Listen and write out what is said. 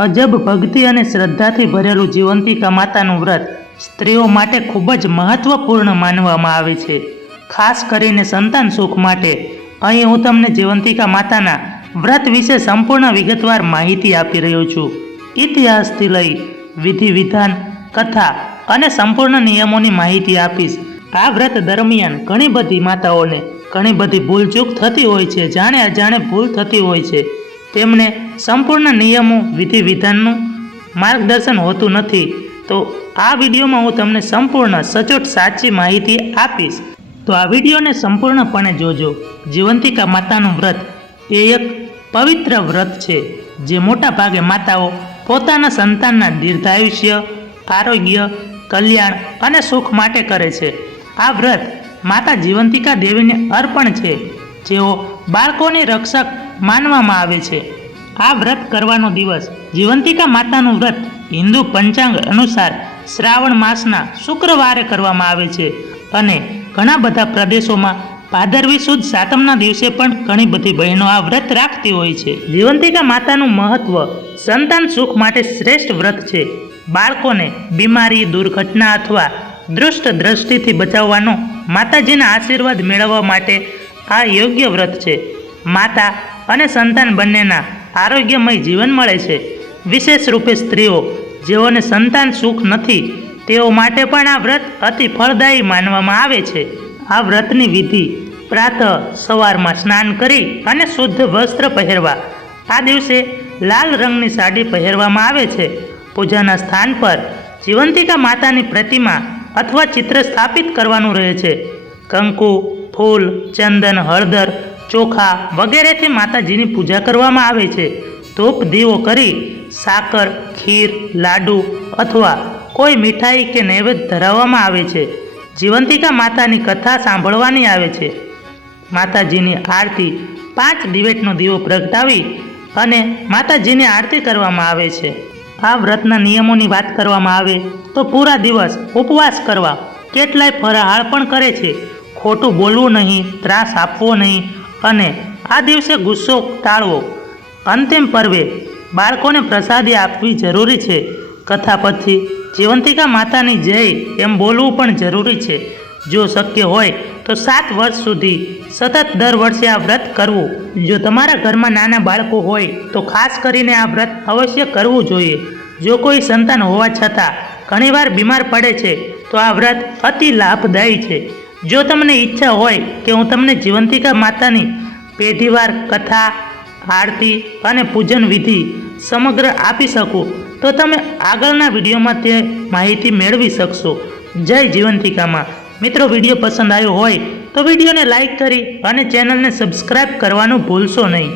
અજબ ભક્તિ અને શ્રદ્ધાથી ભરેલું જીવંતિકા માતાનું વ્રત સ્ત્રીઓ માટે ખૂબ જ મહત્વપૂર્ણ માનવામાં આવે છે, ખાસ કરીને સંતાન સુખ માટે. અહીં હું તમને જીવંતિકા માતાના વ્રત વિશે સંપૂર્ણ વિગતવાર માહિતી આપી રહ્યો છું. ઇતિહાસથી લઈ વિધિ વિધાન, કથા અને સંપૂર્ણ નિયમોની માહિતી આપીશ. આ વ્રત દરમિયાન ઘણી બધી માતાઓને ઘણી બધી ભૂલચૂક થતી હોય છે, જાણે અજાણે ભૂલ થતી હોય છે. તેમને સંપૂર્ણ નિયમો વિધિ વિધાનનું માર્ગદર્શન હોતું નથી. તો આ વિડીયોમાં હું તમને સંપૂર્ણ સચોટ સાચી માહિતી આપીશ. તો આ વિડીયોને સંપૂર્ણપણે જોજો. જીવંતિકા માતાનું વ્રત એ એક પવિત્ર વ્રત છે, જે મોટા ભાગે માતાઓ પોતાના સંતાનના દીર્ઘાયુષ્ય, આરોગ્ય, કલ્યાણ અને સુખ માટે કરે છે. આ વ્રત માતા જીવંતિકા દેવીને અર્પણ છે, જેઓ બાળકોની રક્ષક માનવામાં આવે છે. આ વ્રત કરવાનો દિવસ જીવંતિકા માતાનું વ્રત હિન્દુ પંચાંગ અનુસાર શ્રાવણ માસના શુક્રવારે કરવામાં આવે છે અને ઘણા બધા પ્રદેશોમાં ભાદરવી સુદ સાતમના દિવસે પણ ઘણી બધી બહેનો આ વ્રત રાખતી હોય છે. જીવંતિકા માતાનું મહત્વ સંતાન સુખ માટે શ્રેષ્ઠ વ્રત છે. બાળકોને બીમારી, દુર્ઘટના અથવા દુષ્ટ દ્રષ્ટિથી બચાવવાનો માતાજીના આશીર્વાદ મેળવવા માટે આ યોગ્ય વ્રત છે. માતા અને સંતાન બંનેના આરોગ્યમય જીવન મળે છે. વિશેષ રૂપે સ્ત્રીઓ જેઓને સંતાન સુખ નથી, તેઓ માટે પણ આ વ્રત અતિ ફળદાયી માનવામાં આવે છે. આ વ્રતની વિધિ: પ્રાતઃ સવારમાં સ્નાન કરી અને શુદ્ધ વસ્ત્ર પહેરવા. આ દિવસે લાલ રંગની સાડી પહેરવામાં આવે છે. પૂજાના સ્થાન પર જીવંતિકા માતાની પ્રતિમા અથવા ચિત્ર સ્થાપિત કરવાનું રહે છે. કંકુ, ફૂલ, ચંદન, હળદર, ચોખા વગેરેથી માતાજીની પૂજા કરવામાં આવે છે. ધૂપ દીવો કરી સાકર, ખીર, લાડુ અથવા કોઈ મીઠાઈ કે નૈવેદ્ય ધરાવવામાં આવે છે. જીવંતિકા માતાની કથા સાંભળવાની આવે છે. માતાજીની આરતી 5 દિવેટનો દીવો પ્રગટાવી અને માતાજીની આરતી કરવામાં આવે છે. આ વ્રતના નિયમોની વાત કરવામાં આવે તો પૂરા દિવસ ઉપવાસ કરવા, કેટલાય ફરાહાર પણ કરે છે. ખોટું બોલવું નહીં, ત્રાસ આપવો નહીં અને આ દિવસે ગુસ્સો ટાળવો. અંતિમ પર્વે બાળકોને પ્રસાદી આપવી જરૂરી છે. કથા પછી જીવંતિકા માતાની જય એમ બોલવું પણ જરૂરી છે. જો શક્ય હોય તો 7 વર્ષ સુધી સતત દર વર્ષે આ વ્રત કરવું. જો તમારા ઘરમાં નાના બાળકો હોય તો ખાસ કરીને આ વ્રત અવશ્ય કરવું જોઈએ. જો કોઈ સંતાન હોવા છતાં ઘણીવાર બીમાર પડે છે તો આ વ્રત અતિ લાભદાયી છે. જો તમને ઈચ્છા હોય કે હું તમને જીવંતિકા માતાની પેઢીવાર કથા, આરતી અને પૂજન વિધિ સમગ્ર આપી શકું તો તમે આગળના વિડીયોમાં તે માહિતી મેળવી શકશો. જય જીવંતિકામાં. મિત્રો, વિડીયો પસંદ આવ્યો હોય તો વિડીયોને લાઈક કરી અને ચેનલને સબસ્ક્રાઈબ કરવાનું ભૂલશો નહીં.